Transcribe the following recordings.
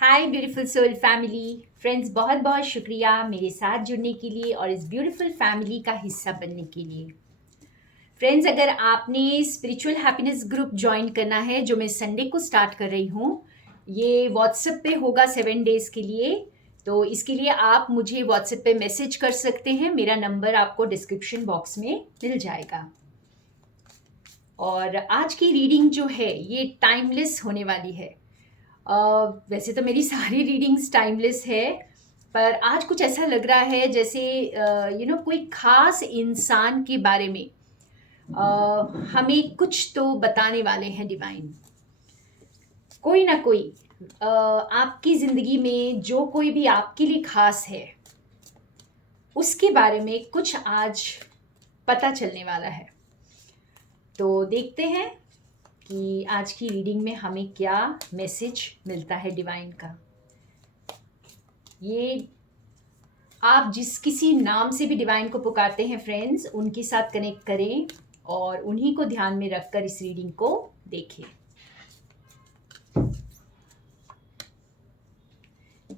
हाय beautiful soul family friends, बहुत बहुत शुक्रिया मेरे साथ जुड़ने के लिए और इस ब्यूटीफुल फैमिली का हिस्सा बनने के लिए। फ्रेंड्स, अगर आपने स्पिरिचुअल हैप्पीनेस ग्रुप ज्वाइन करना है जो मैं संडे को स्टार्ट कर रही हूँ, ये व्हाट्सएप पे होगा 7 डेज के लिए। तो इसके लिए आप मुझे व्हाट्सएप पे मैसेज कर सकते हैं। मेरा नंबर आपको डिस्क्रिप्शन बॉक्स में मिल जाएगा। और आज की रीडिंग जो है ये टाइमलेस होने वाली है। वैसे तो मेरी सारी रीडिंग्स टाइमलेस है, पर आज कुछ ऐसा लग रहा है जैसे कोई खास इंसान के बारे में हमें कुछ तो बताने वाले हैं डिवाइन। कोई ना कोई आपकी ज़िंदगी में जो कोई भी आपके लिए खास है उसके बारे में कुछ आज पता चलने वाला है। तो देखते हैं कि आज की रीडिंग में हमें क्या मैसेज मिलता है डिवाइन का। ये आप जिस किसी नाम से भी डिवाइन को पुकारते हैं फ्रेंड्स, उनके साथ कनेक्ट करें और उन्हीं को ध्यान में रखकर इस रीडिंग को देखें।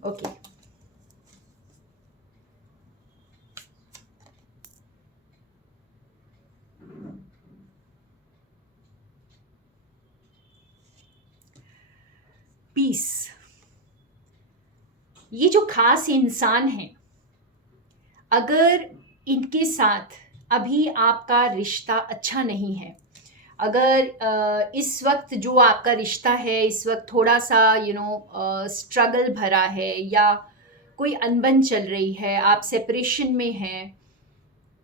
Okay, peace. ये जो खास इंसान है, अगर इनके साथ अभी आपका रिश्ता अच्छा नहीं है, अगर इस वक्त जो आपका रिश्ता है इस वक्त थोड़ा सा स्ट्रगल भरा है, या कोई अनबन चल रही है, आप सेपरेशन में हैं,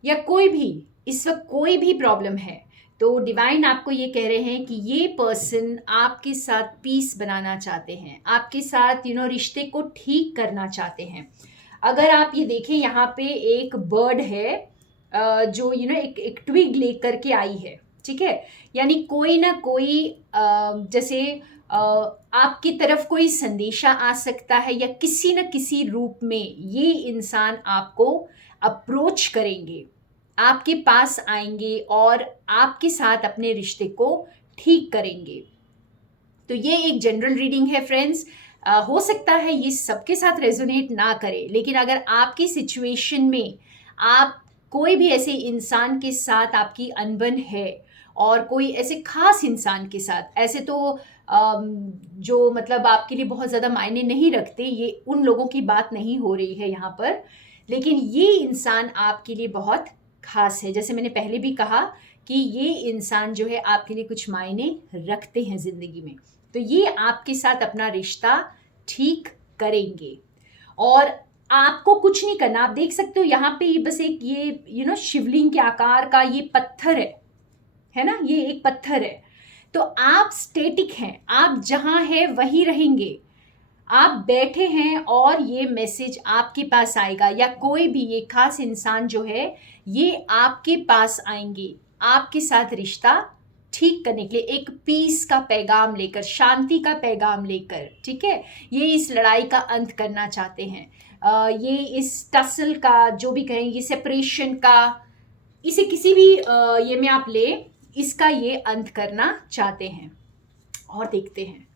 या कोई भी इस वक्त कोई भी प्रॉब्लम है, तो डिवाइन आपको ये कह रहे हैं कि ये पर्सन आपके साथ पीस बनाना चाहते हैं, आपके साथ रिश्ते को ठीक करना चाहते हैं। अगर आप ये देखें, यहाँ पे एक बर्ड है जो एक ट्विग लेकर के आई है, ठीक है। यानी कोई ना कोई जैसे आपकी तरफ कोई संदेशा आ सकता है, या किसी न किसी रूप में ये इंसान आपको अप्रोच करेंगे, आपके पास आएंगे और आपके साथ अपने रिश्ते को ठीक करेंगे। तो ये एक जनरल रीडिंग है फ्रेंड्स। हो सकता है ये सबके साथ रेजोनेट ना करे, लेकिन अगर आपकी सिचुएशन में आप कोई भी ऐसे इंसान के साथ आपकी अनबन है, और कोई ऐसे खास इंसान के साथ, ऐसे तो जो मतलब आपके लिए बहुत ज़्यादा मायने नहीं रखते, ये उन लोगों की बात नहीं हो रही है यहाँ पर, लेकिन ये इंसान आपके लिए बहुत खास है। जैसे मैंने पहले भी कहा कि ये इंसान जो है आपके लिए कुछ मायने रखते हैं ज़िंदगी में। तो ये आपके साथ अपना रिश्ता ठीक करेंगे और आपको कुछ नहीं करना। आप देख सकते हो यहाँ पे बस एक ये शिवलिंग के आकार का ये पत्थर है ना, ये एक पत्थर है। तो आप स्टेटिक हैं, आप जहाँ हैं वहीं रहेंगे, आप बैठे हैं और ये मैसेज आपके पास आएगा, या कोई भी ये खास इंसान जो है ये आपके पास आएंगे आपके साथ रिश्ता ठीक करने के लिए, एक पीस का पैगाम लेकर, शांति का पैगाम लेकर, ठीक है। ये इस लड़ाई का अंत करना चाहते हैं, ये इस टसल का जो भी कहें, ये सेपरेशन का, इसे किसी भी ये में आप ले, इसका ये अंत करना चाहते हैं। और देखते हैं,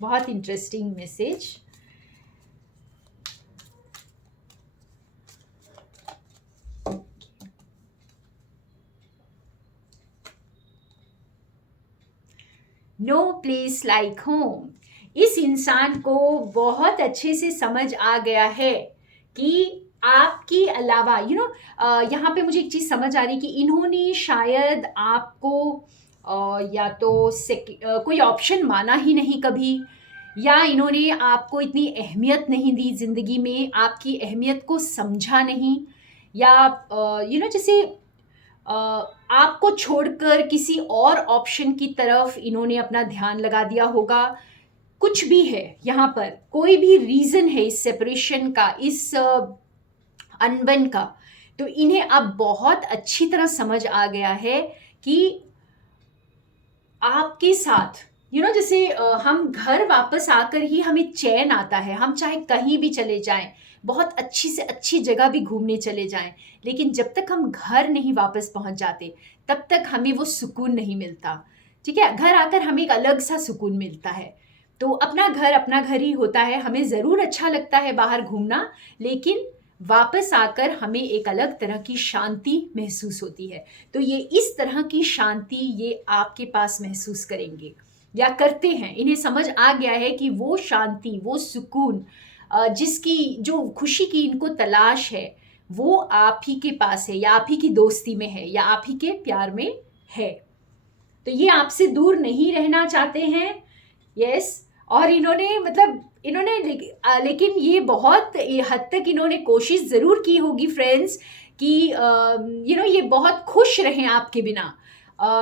बहुत interesting message. No place like home. इस इंसान को बहुत अच्छे से समझ आ गया है कि आपके अलावा यहाँ पे मुझे एक चीज़ समझ आ रही कि इन्होंने शायद आपको या तो कोई ऑप्शन माना ही नहीं कभी, या इन्होंने आपको इतनी अहमियत नहीं दी ज़िंदगी में, आपकी अहमियत को समझा नहीं, या जैसे आपको छोड़कर किसी और ऑप्शन की तरफ इन्होंने अपना ध्यान लगा दिया होगा। कुछ भी है यहाँ पर, कोई भी रीज़न है इस सेपरेशन का, इस अनबन का, तो इन्हें अब बहुत अच्छी तरह समझ आ गया है कि आपके साथ जैसे हम घर वापस आकर ही हमें चैन आता है, हम चाहे कहीं भी चले जाएं, बहुत अच्छी से अच्छी जगह भी घूमने चले जाएं, लेकिन जब तक हम घर नहीं वापस पहुंच जाते तब तक हमें वो सुकून नहीं मिलता, ठीक है। घर आकर हमें एक अलग सा सुकून मिलता है। तो अपना घर ही होता है, हमें ज़रूर अच्छा लगता है बाहर घूमना, लेकिन वापस आकर हमें एक अलग तरह की शांति महसूस होती है। तो ये इस तरह की शांति ये आपके पास महसूस करेंगे या करते हैं। इन्हें समझ आ गया है कि वो शांति, वो सुकून, जिसकी जो खुशी की इनको तलाश है, वो आप ही के पास है, या आप ही की दोस्ती में है, या आप ही के प्यार में है। तो ये आपसे दूर नहीं रहना चाहते हैं। यस। और इन्होंने लेकिन ये बहुत हद तक इन्होंने कोशिश ज़रूर की होगी फ्रेंड्स कि ये बहुत खुश रहें आपके बिना,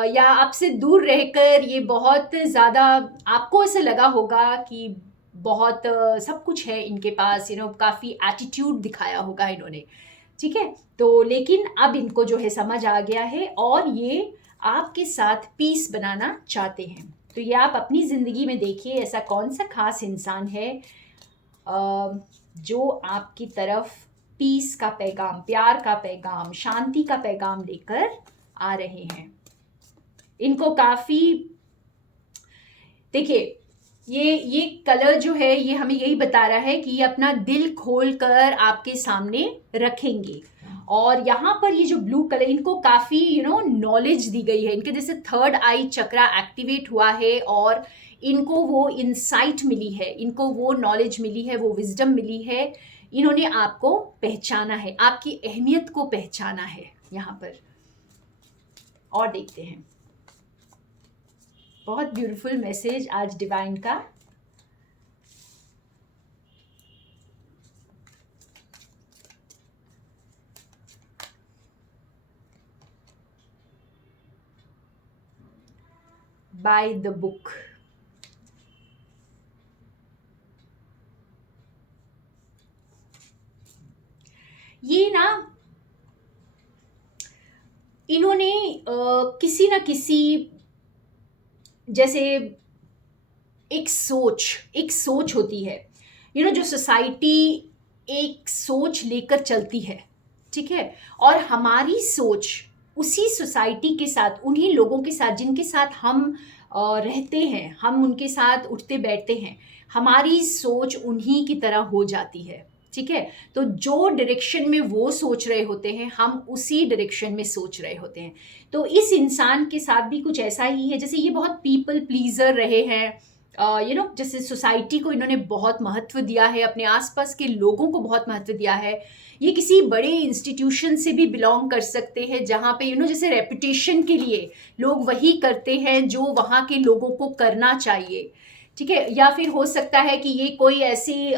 या आपसे दूर रहकर ये बहुत ज़्यादा, आपको ऐसा लगा होगा कि बहुत सब कुछ है इनके पास, काफ़ी एटीट्यूड दिखाया होगा इन्होंने। ठीक है। तो लेकिन अब इनको जो है समझ आ गया है और ये आपके साथ पीस बनाना चाहते हैं। तो ये आप अपनी ज़िंदगी में देखिए, ऐसा कौन सा खास इंसान है जो आपकी तरफ पीस का पैगाम, प्यार का पैगाम, शांति का पैगाम लेकर आ रहे हैं। इनको काफ़ी, देखिए ये कलर जो है ये हमें यही बता रहा है कि ये अपना दिल खोल कर आपके सामने रखेंगे। और यहाँ पर ये जो ब्लू कलर, इनको काफ़ी नॉलेज दी गई है, इनके जैसे थर्ड आई चक्रा एक्टिवेट हुआ है और इनको वो इंसाइट मिली है, इनको वो नॉलेज मिली है, वो विजडम मिली है। इन्होंने आपको पहचाना है, आपकी अहमियत को पहचाना है यहाँ पर। और देखते हैं, बहुत ब्यूटीफुल मैसेज आज डिवाइन का। By the book. ये ना इन्होंने किसी न किसी, जैसे एक सोच होती है, जो सोसाइटी एक सोच लेकर चलती है, ठीक है, और हमारी सोच उसी सोसाइटी के साथ, उन्हीं लोगों के साथ जिनके साथ हम रहते हैं, हम उनके साथ उठते बैठते हैं, हमारी सोच उन्हीं की तरह हो जाती है। ठीक है। तो जो डायरेक्शन में वो सोच रहे होते हैं, हम उसी डायरेक्शन में सोच रहे होते हैं। तो इस इंसान के साथ भी कुछ ऐसा ही है, जैसे ये बहुत पीपल प्लीजर रहे हैं, जैसे सोसाइटी को इन्होंने बहुत महत्व दिया है, अपने आसपास के लोगों को बहुत महत्व दिया है। ये किसी बड़े इंस्टीट्यूशन से भी बिलोंग कर सकते हैं, जहाँ पे जैसे रेपुटेशन के लिए लोग वही करते हैं जो वहाँ के लोगों को करना चाहिए। ठीक है। या फिर हो सकता है कि ये कोई ऐसी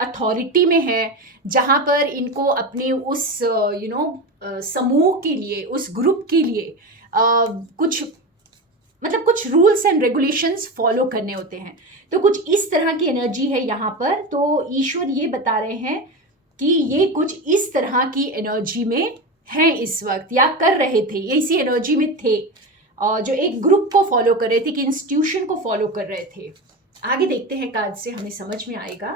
अथॉरिटी में है जहाँ पर इनको अपने उस समूह के लिए, उस ग्रुप के लिए कुछ रूल्स एंड रेगुलेशंस फॉलो करने होते हैं। तो कुछ इस तरह की एनर्जी है यहाँ पर। तो ईश्वर ये बता रहे हैं कि ये कुछ इस तरह की एनर्जी में हैं इस वक्त, या कर रहे थे, ये इसी एनर्जी में थे, जो एक ग्रुप को फॉलो कर रहे थे, कि इंस्टीट्यूशन को फॉलो कर रहे थे। आगे देखते हैं कार्ड से, हमें समझ में आएगा।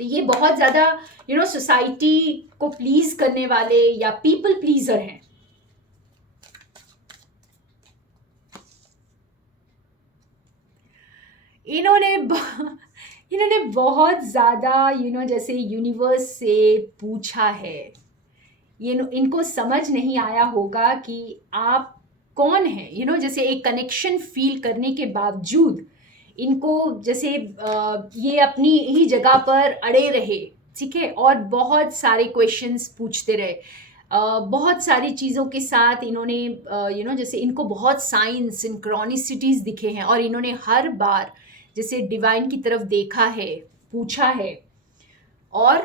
तो ये बहुत ज़्यादा सोसाइटी को प्लीज करने वाले या पीपल प्लीजर हैं। इन्होंने बहुत ज़्यादा जैसे यूनिवर्स से पूछा है। इनको समझ नहीं आया होगा कि आप कौन हैं, जैसे एक कनेक्शन फील करने के बावजूद इनको जैसे ये अपनी ही जगह पर अड़े रहे। ठीक है। और बहुत सारे क्वेश्चंस पूछते रहे, बहुत सारी चीज़ों के साथ इन्होंने जैसे इनको बहुत साइंस सिंक्रोनिसिटीज़ दिखे हैं, और इन्होंने हर बार जैसे डिवाइन की तरफ देखा है, पूछा है, और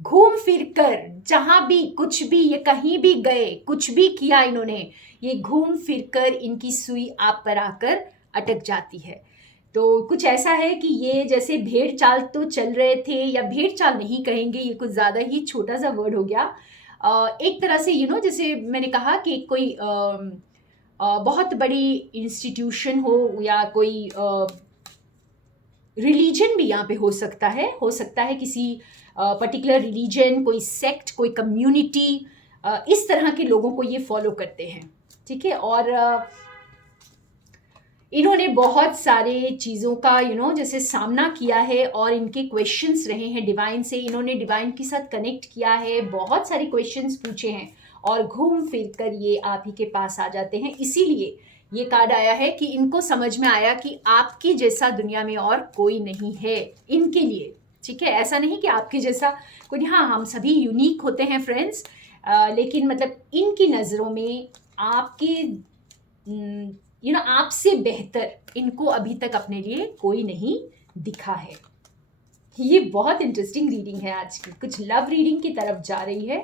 घूम फिर कर जहाँ भी कुछ भी ये कहीं भी गए, कुछ भी किया इन्होंने, ये घूम फिर कर इनकी सुई आप पर आकर अटक जाती है। तो कुछ ऐसा है कि ये जैसे भेड़ चाल तो चल रहे थे, या भेड़ चाल नहीं कहेंगे, ये कुछ ज़्यादा ही छोटा सा वर्ड हो गया। एक तरह से जैसे मैंने कहा कि कोई बहुत बड़ी इंस्टीट्यूशन हो, या कोई रिलीजन भी यहाँ पे हो सकता है किसी पर्टिकुलर रिलीजन, कोई सेक्ट, कोई कम्युनिटी, इस तरह के लोगों को ये फॉलो करते हैं। ठीक है। और इन्होंने बहुत सारे चीज़ों का जैसे सामना किया है और इनके क्वेश्चंस रहे हैं डिवाइन से, इन्होंने डिवाइन के साथ कनेक्ट किया है, बहुत सारे क्वेश्चंस पूछे हैं और घूम फिर कर ये आप ही के पास आ जाते हैं। इसीलिए ये कार्ड आया है कि इनको समझ में आया कि आपकी जैसा दुनिया में और कोई नहीं है इनके लिए। ठीक है, ऐसा नहीं कि आपके जैसा कोई नहीं, हाँ हम सभी यूनिक होते हैं फ्रेंड्स, लेकिन मतलब इनकी नज़रों में आपके आपसे बेहतर इनको अभी तक अपने लिए कोई नहीं दिखा है। ये बहुत इंटरेस्टिंग रीडिंग है आज की, कुछ लव रीडिंग की तरफ जा रही है।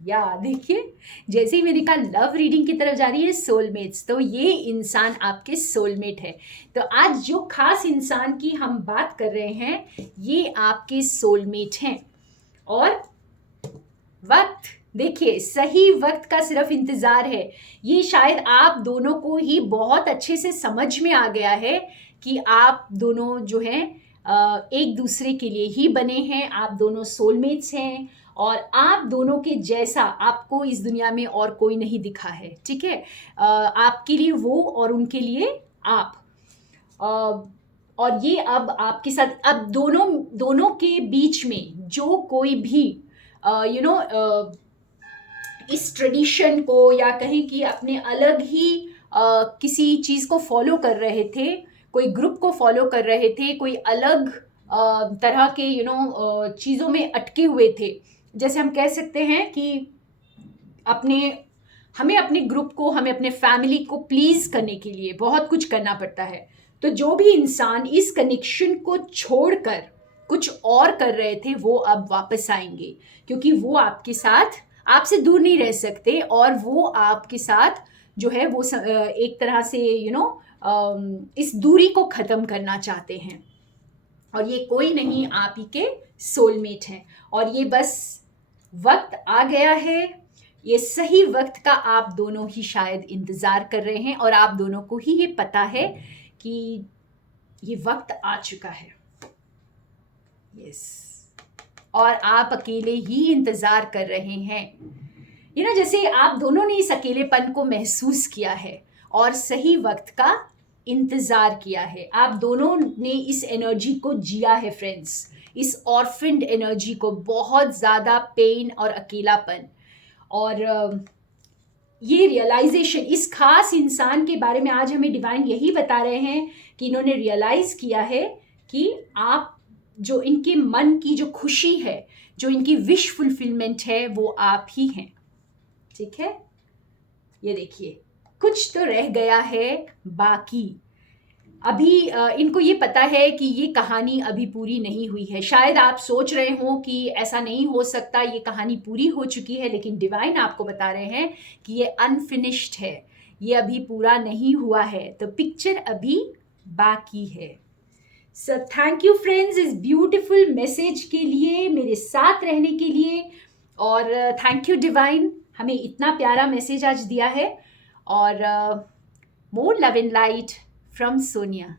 या देखिए, जैसे ही मैंने कहा लव रीडिंग की तरफ जा रही है, सोलमेट्स, तो ये इंसान आपके सोलमेट है। तो आज जो खास इंसान की हम बात कर रहे हैं ये आपके सोलमेट हैं। और वक्त देखिए, सही वक्त का सिर्फ इंतज़ार है। ये शायद आप दोनों को ही बहुत अच्छे से समझ में आ गया है कि आप दोनों जो हैं एक दूसरे के लिए ही बने हैं, आप दोनों सोलमेट्स हैं और आप दोनों के जैसा आपको इस दुनिया में और कोई नहीं दिखा है। ठीक है, आपके लिए वो और उनके लिए आप। और ये अब आपके साथ, अब दोनों के बीच में जो कोई भी इस ट्रेडिशन को या कहें कि अपने अलग ही किसी चीज़ को फॉलो कर रहे थे, कोई ग्रुप को फॉलो कर रहे थे, कोई अलग तरह के चीज़ों में अटके हुए थे। जैसे हम कह सकते हैं कि हमें अपने ग्रुप को, हमें अपने फैमिली को प्लीज़ करने के लिए बहुत कुछ करना पड़ता है। तो जो भी इंसान इस कनेक्शन को छोड़कर कुछ और कर रहे थे वो अब वापस आएंगे, क्योंकि वो आपके साथ, आपसे दूर नहीं रह सकते और वो आपके साथ जो है वो एक तरह से इस दूरी को ख़त्म करना चाहते हैं। और ये कोई नहीं, आप ही के सोलमेट हैं और ये बस वक्त आ गया है। ये सही वक्त का आप दोनों ही शायद इंतज़ार कर रहे हैं और आप दोनों को ही ये पता है कि ये वक्त आ चुका है। यस, और आप अकेले ही इंतज़ार कर रहे हैं। जैसे आप दोनों ने इस अकेलेपन को महसूस किया है और सही वक्त का इंतज़ार किया है। आप दोनों ने इस एनर्जी को जिया है फ्रेंड्स, इस ऑर्फन्ड एनर्जी को, बहुत ज़्यादा पेन और अकेलापन। और ये रियलाइजेशन इस खास इंसान के बारे में आज हमें डिवाइन यही बता रहे हैं कि इन्होंने रियलाइज़ किया है कि आप, जो इनके मन की जो खुशी है, जो इनकी विश फुलफिलमेंट है, वो आप ही हैं। ठीक है, ये देखिए, कुछ तो रह गया है बाकी। अभी इनको ये पता है कि ये कहानी अभी पूरी नहीं हुई है। शायद आप सोच रहे हो कि ऐसा नहीं हो सकता, ये कहानी पूरी हो चुकी है, लेकिन डिवाइन आपको बता रहे हैं कि ये अनफिनिश्ड है, ये अभी पूरा नहीं हुआ है, तो पिक्चर अभी बाकी है। सो थैंक यू फ्रेंड्स इस ब्यूटिफुल मैसेज के लिए, मेरे साथ रहने के लिए। और थैंक यू डिवाइन, हमें इतना प्यारा मैसेज आज दिया है। और more love and light from Sonia.